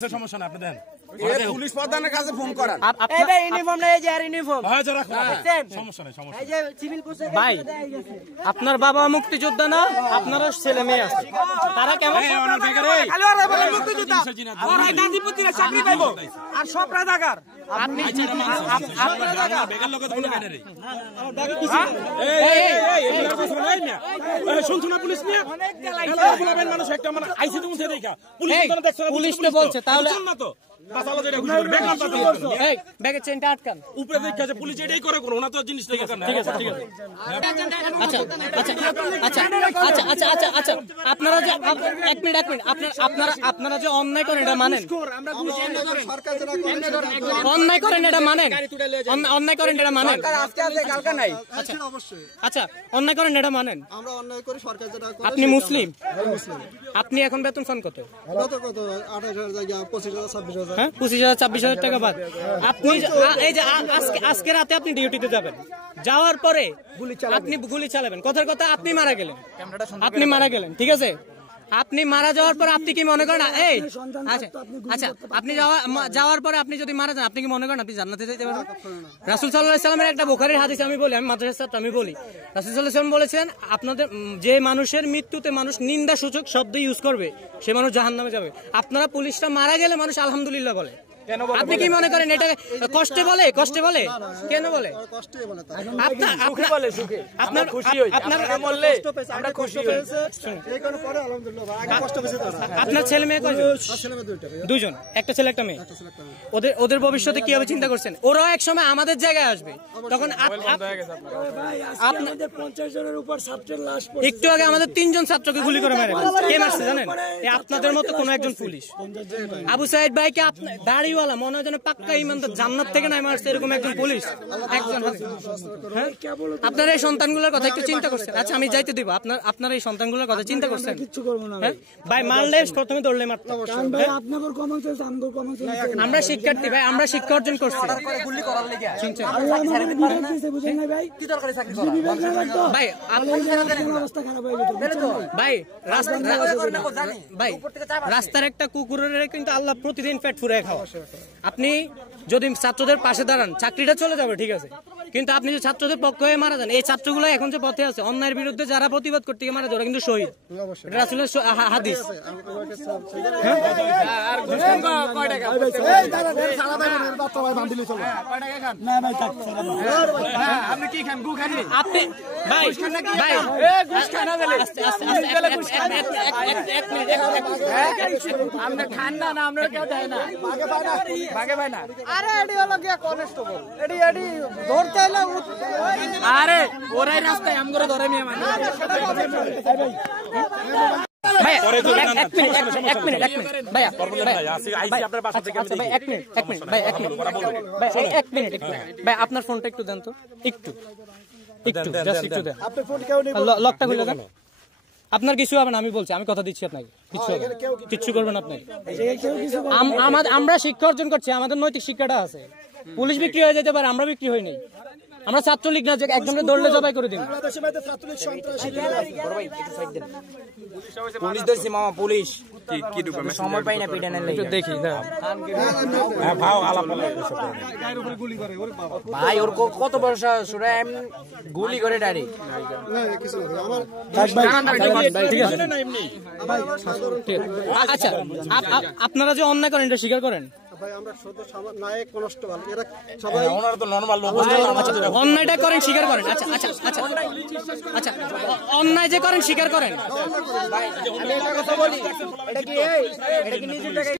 সমস্যা না আপনি দেন পুলিশ প্রধানের কাছে ফোন করেন এই ভাই ইউনিফর্ম নাই যে আর ইউনিফর্ম হ্যাঁ যা রাখুন সমস্যা নাই এই যে সিভিল পোশাক ভাই আপনার বাবা মুক্তিযোদ্ধা না আপনার ছেলে মেয়ে আছে তারা কেমন এই আমার বেকার এই খালি ওরা বলে মুক্তিযোদ্ধা ওরা গান্ধীপতিরা চাকরি পাইবো আর সব রাজাকার আপনি আপনার বেকার লোক কোনো কেন রে এই শুনছো না পুলিশ নিয়ে অনেক বলবেন মানুষ একটা মানে আইসি তুমি দেখা পুলিশ তো বলছে তাহলে না তো বাসালো যেটা ঘুরে বেকার পাতি এই ব্যাগের চেইনটা আটকান উপরে দেখা যে পুলিশ এটাই করে কোন ওনা তো জিনিস ঠিক আছে ঠিক আছে আচ্ছা আচ্ছা আচ্ছা আচ্ছা আচ্ছা আচ্ছা আপনারা যে এক মিনিট আপনারা যে অন্যায় করেন এটা মানেন অন্যায় করেন এটা মানেন অন্যায় করেন এটা মানেন আজকে আছে কালকে নাই আচ্ছা আচ্ছা অন্যায় করেন এটা মানেন আমরা অন্যায় করি সরকার যেটা করে আপনি মুসলিম আপনি এখন বেতন পান কত কত 28000 জায়গা 25000 26000 হ্যাঁ 25000 24000 টাকা বাদ আপনি এই যে আজকে রাতে আপনি ডিউটিতে যাবেন যাওয়ার পরে আপনি গুলি চালাবেন কথার কথা আপনি মারা গেলেন ঠিক আছে আপনি মারা যাওয়ার পর আপনি কি মনে করেন এই আচ্ছা আচ্ছা আপনি যাওয়ার পরে আপনি যদি মারা যান আপনি কি মনে করেন আপনি জান্নাতে যেতে পারবেন রাসূল সাল্লাল্লাহু আলাইহি সাল্লামের একটা বুখারীর হাদিস আমি বলি আমি মাদ্রাসার ছাত্র আমি বলি রাসূল সাল্লাল্লাহু আলাইহি সাল্লাম বলেছেন আপনাদের যে মানুষের মৃত্যুতে মানুষ নিন্দাসূচক শব্দ ইউজ করবে সে মানুষ জাহান্নামে যাবে আপনারা পুলিশটা মারা গেলে মানুষ আলহামদুলিল্লাহ বলে আপনি কি মনে করেন এটা কষ্টে বলে কেন বলে আপনার খুশি হই আপনার বললে আমরা খুশি হই এই কারণে পরে আলহামদুলিল্লাহ আগে কষ্ট পেয়েছে তারা আপনার ছেলে মেয়ে কয়জন ছেলে মেয়ে দুইজন একটা ছেলে একটা মেয়ে ওদের ভবিষ্যতে কিভাবে চিন্তা করছেন ওরাও এক সময় আমাদের জায়গায় আসবে তখন আমাদের 50 জনের উপর ছাত্রের লাশ একটু আগে আমাদের 3 জন ছাত্রকে গুলি করে মেরে কে মারছে জানেন এই আপনাদের মতো কোন একজন পুলিশ আবু সাইদ ভাইকে আপনার দাড়িওয়ালা মনে হয় যেন পাক্কা ইমানদার জান্নাত থেকে নাই মারছে এরকম একজন পুলিশ একজন হ্যাঁ আপনার এই সন্তানগুলোর কথা একটু চিন্তা করছেন আচ্ছা আমি যাইতে দিব আপনার এই সন্তানগুলোর কথা চিন্তা করছেন কিছু করব না ভাই মারলে প্রথমে দৌড়লে মারতে কারণ ভাই আপনাদের কমন সেন্স আমগো কমন সেন্স আমরা শিক্ষার্থী ভাই আমরা শিক্ষা অর্জন করছি গুলি করার লাগি আল্লাহ আমাদের বিবেক দিয়েছে বুঝেন না ভাই কি দরকার চাকরি করা ভাই আপনার অবস্থা খারাপ হয়ে যেত ভাই রাস্তার একটা কুকুরের কিন্তু আল্লাহ প্রতিদিন পেট ফুরে খাওয়া আপনি যদি ছাত্রদের পাশে দাঁড়ান চাকরিটা চলে যাবে ঠিক আছে কিন্তু আপনি যে ছাত্রদের পক্ষ হয়ে মারা যান এই ছাত্রগুলো এখন যে পথে আছে অন্যায়ের বিরুদ্ধে যারা প্রতিবাদ করতে গিয়ে মারা যায় ওরা কিন্তু শহীদ এটা আসলে হাদিস আপনি কি খান গু খান আপনি ভাই ভাই আমরা খান না আমরা কেউ দেয় না ভাগে পায় না আরে এডি হলো কি কনস্টেবল এডি ধরতে হলো আরে ওরাই রাস্তায় আমগরে ধরে নিয়ে মানে আপনার ফোনটা একটু দেন তো একটু লকটা খুলে দেন আপনার কিছু হবে না আমি বলছি আমি কথা দিচ্ছি আপনাকে কিচ্ছু করবেন আপনি আমরা শিক্ষা অর্জন করছি আমাদের নৈতিক শিক্ষাটা আছে পুলিশ বিক্রি হয়ে যেতে পারে আমরা বিক্রি হই নাই আমরা ছাত্রলীগ না যে একজনকে দৌড়লে জবাই করে দিন পুলিশ ধরছি মামা পুলিশ কি সময় পাই না পিটানের লাগি দেখি ভাই ওর কত বর্ষ শুনে গুলি করে ডাইরেক্ট আচ্ছা আপনারা যে অন্যায় করেন এটা স্বীকার করেন ভাই আমরা শুধু নায়ক কনস্টেবল এরা সবাই ওনারা তো নরমাল লোক অন্যায়টা করেন স্বীকার করেন আচ্ছা আচ্ছা আচ্ছা আচ্ছা অন্যায় যে করেন স্বীকার করেন ভাই আমি একটা কথা বলি এটা কি নিজের টাকায়